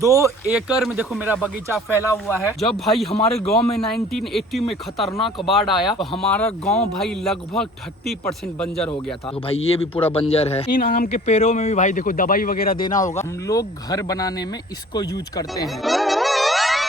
2 एकड़ में देखो मेरा बगीचा फैला हुआ है। जब भाई हमारे गांव में 1980 में खतरनाक बाढ़ आया तो हमारा गांव भाई लगभग 30% बंजर हो गया था। तो भाई ये भी पूरा बंजर है। इन आम के पेड़ों में भी भाई देखो दवाई वगैरह देना होगा। हम लोग घर बनाने में इसको यूज करते हैं।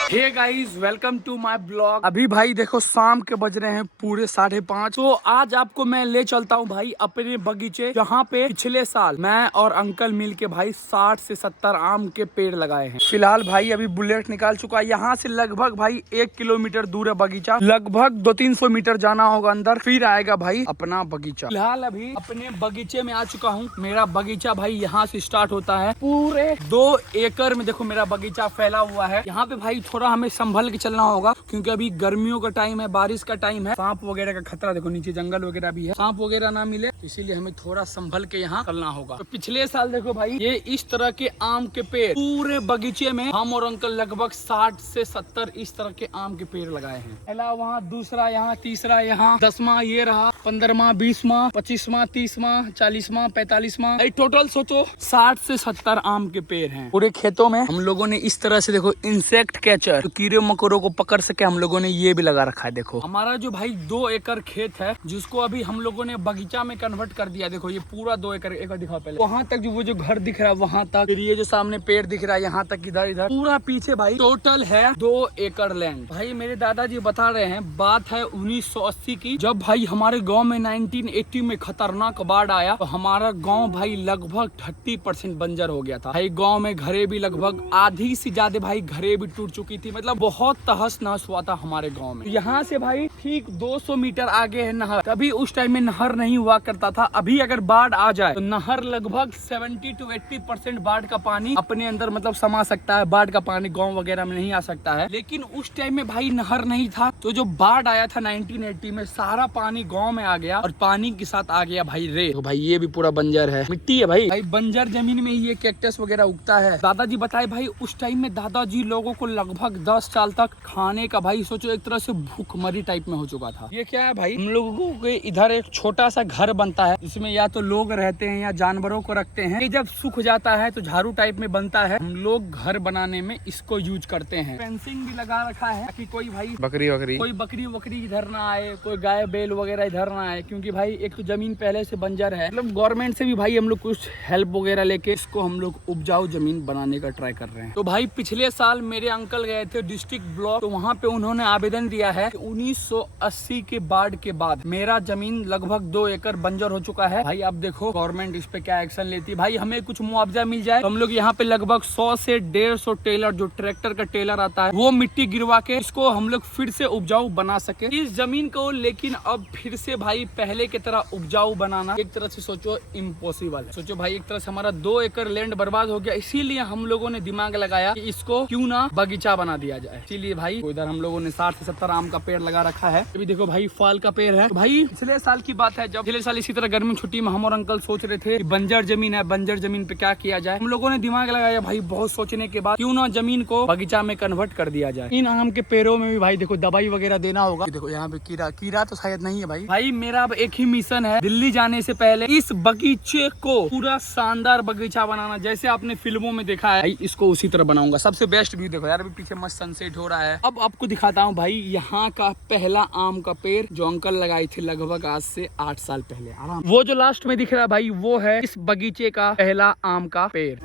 Hey guys, welcome to my blog. अभी भाई देखो शाम के बज रहे हैं पूरे 5:30। तो आज आपको मैं ले चलता हूँ भाई अपने बगीचे, जहाँ पे पिछले साल मैं और अंकल मिल के भाई 60 से 70 आम के पेड़ लगाए हैं। फिलहाल भाई अभी बुलेट निकाल चुका है। यहाँ से लगभग भाई 1 किलोमीटर दूर है बगीचा। लगभग 200-300 मीटर जाना होगा अंदर, फिर आएगा भाई अपना बगीचा। फिलहाल अभी अपने बगीचे में आ चुका हूँ। मेरा बगीचा भाई यहाँ से स्टार्ट होता है। पूरे 2 एकड़ में देखो मेरा बगीचा फैला हुआ है। यहाँ पे भाई थोड़ा हमें संभल के चलना होगा, क्योंकि अभी गर्मियों का टाइम है, बारिश का टाइम है। सांप वगैरह का खतरा, देखो नीचे जंगल वगैरह भी है, सांप वगैरह ना मिले, इसीलिए हमें थोड़ा संभल के यहाँ चलना होगा। तो पिछले साल देखो भाई ये इस तरह के आम के पेड़ पूरे बगीचे में हम और अंकल लगभग 60 से 70 इस तरह के आम के पेड़ लगाए हैं। पहला वहाँ, दूसरा यहाँ, तीसरा यहाँ, 10वां ये रहा, 15वां, 20वां, 25वां, 30वां, 40वां, 45वां, टोटल सोचो 60 से 70 आम के पेड़ हैं। पूरे खेतों में हम लोगों ने इस तरह से देखो इंसेक्ट कैचर, कीड़े मकोड़ों को पकड़ सके, हम लोगों ने ये भी लगा रखा है। देखो हमारा जो भाई 2 एकड़ खेत है, जिसको अभी हम लोगों ने बगीचा में कन्वर्ट कर दिया। देखो ये पूरा 2 एकड़ दिखाओ पहले, वहाँ तक जो वो जो घर दिख रहा है वहाँ तक, फिर ये जो सामने पेड़ दिख रहा है यहाँ तक, इधर इधर पूरा पीछे भाई टोटल है 2 एकड़ लैंड। भाई मेरे दादाजी बता रहे हैं, बात है 1980 की, जब भाई हमारे गाँव में 1980 में खतरनाक बाढ़ आया तो हमारा गाँव भाई लगभग 30% बंजर हो गया था। भाई गाँव में घरे भी लगभग आधी से ज्यादा भाई घरे भी टूट चुकी थी। मतलब बहुत तहस नहस हुआ था हमारे गांव में। यहाँ से भाई ठीक 200 मीटर आगे है नहर। तभी उस टाइम में नहर नहीं हुआ करता था। अभी अगर बाढ़ आ जाए तो नहर लगभग 70 से 80% बाढ़ का पानी अपने अंदर मतलब समा सकता है। बाढ़ का पानी गांव वगैरह में नहीं आ सकता है। लेकिन उस टाइम में भाई नहर नहीं था, तो जो बाढ़ आया था 1980 में, सारा पानी गाँव में आ गया और पानी के साथ आ गया भाई रेत। तो भाई ये भी पूरा बंजर है, मिट्टी है भाई। भाई बंजर जमीन में ये कैक्टस वगैरह उगता है। दादाजी बताए भाई उस टाइम में दादाजी लोगों को लगभग 10 साल तक खाने का भाई सोचो एक तरह से भूखमरी टाइप में हो चुका था। ये क्या है भाई, हम लोगों के इधर एक छोटा सा घर बनता है, जिसमें या तो लोग रहते हैं या जानवरों को रखते हैं। ये जब सूख जाता है तो झाड़ू टाइप में बनता है। हम लोग घर बनाने में इसको यूज करते हैं। फेंसिंग भी लगा रखा है कि कोई भाई बकरी वकरी इधर ना आए, कोई गाय बैल वगैरह इधर ना आए, क्योंकि भाई एक तो जमीन पहले से बंजर है। मतलब गवर्नमेंट से भी भाई हम लोग कुछ हेल्प वगैरह लेके इसको हम लोग उपजाऊ जमीन बनाने का ट्राई कर रहे हैं। तो भाई पिछले साल मेरे अंकल गए थे डिस्ट्रिक्ट ब्लॉक, तो वहाँ पे उन्होंने आवेदन दिया है कि 1980 के बाढ़ के बाद मेरा जमीन लगभग 2 एकड़ बंजर हो चुका है। भाई अब देखो गवर्नमेंट इस पे क्या एक्शन लेती है। भाई हमें कुछ मुआवजा मिल जाए तो हम लोग यहाँ पे लगभग 100 से 150 टेलर, जो ट्रैक्टर का टेलर आता है, वो मिट्टी गिरवा के इसको हम लोग फिर से उपजाऊ बना सके इस जमीन को। लेकिन अब फिर से भाई पहले की तरह उपजाऊ बनाना एक तरह से सोचो इम्पॉसिबल है। सोचो भाई एक तरह से हमारा 2 एकड़ लैंड बर्बाद हो गया। इसीलिए हम लोगों ने दिमाग लगाया कि इसको क्यों ना बगीचा बना दिया जाए। इसीलिए भाई इधर हम लोगों ने 60 से 70 आम का पेड़ लगा रखा है। अभी देखो भाई फल का पेड़ है। तो भाई पिछले साल की बात है, जब पिछले साल इसी तरह गर्मी छुट्टी में हम और अंकल सोच रहे थे कि बंजर जमीन है, बंजर जमीन पे क्या किया जाए। हम लोगों ने दिमाग लगाया भाई, बहुत सोचने के बाद, क्यों ना जमीन को बगीचा में कन्वर्ट कर दिया जाए। इन आम के पेड़ों में भी भाई देखो दवाई वगैरह देना होगा। देखो यहाँ पे कीड़ा तो शायद नहीं है भाई। भाई मेरा अब एक ही मिशन है, दिल्ली जाने से पहले इस बगीचे को पूरा शानदार बगीचा बनाना, जैसे आपने फिल्मों में देखा है। इसको उसी तरह बनाऊंगा। सबसे बेस्ट व्यू देखो यार, अभी पीछे मस्त सनसेट हो रहा है। अब आपको दिखाता हूँ भाई यहाँ का पहला आम का पेड़, जो अंकल लगाए थे लगभग आज से 8 साल पहले। आराम, वो जो लास्ट में दिख रहा है भाई, वो है इस बगीचे का पहला आम का पेड़।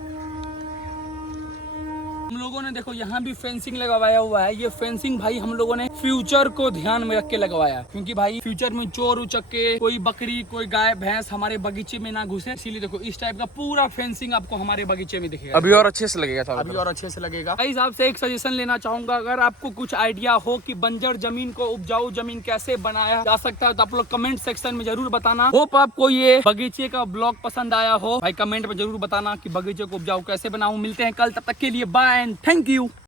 हम लोगों ने देखो यहाँ भी फेंसिंग लगवाया हुआ है। ये फेंसिंग भाई हम लोगों ने फ्यूचर को ध्यान में रख के लगवाया, क्योंकि भाई फ्यूचर में चोर उचक्के, कोई बकरी, कोई गाय भैंस हमारे बगीचे में ना घुसे। इसीलिए देखो इस टाइप का पूरा फेंसिंग आपको हमारे बगीचे में दिखेगा। अभी और अच्छे से लगेगा था, अभी और अच्छे से लगेगा। इस हिसाब से एक सजेशन लेना चाहूंगा, अगर आपको कुछ आइडिया हो कि बंजर जमीन को उपजाऊ जमीन कैसे बनाया जा सकता है, तो आप लोग कमेंट सेक्शन में जरूर बताना। होप आपको ये बगीचे का ब्लॉग पसंद आया हो। भाई कमेंट में जरूर बताना कि बगीचे को उपजाऊ कैसे बनाऊं। मिलते हैं कल, तब तक के लिए बाय एंड थैंक यू।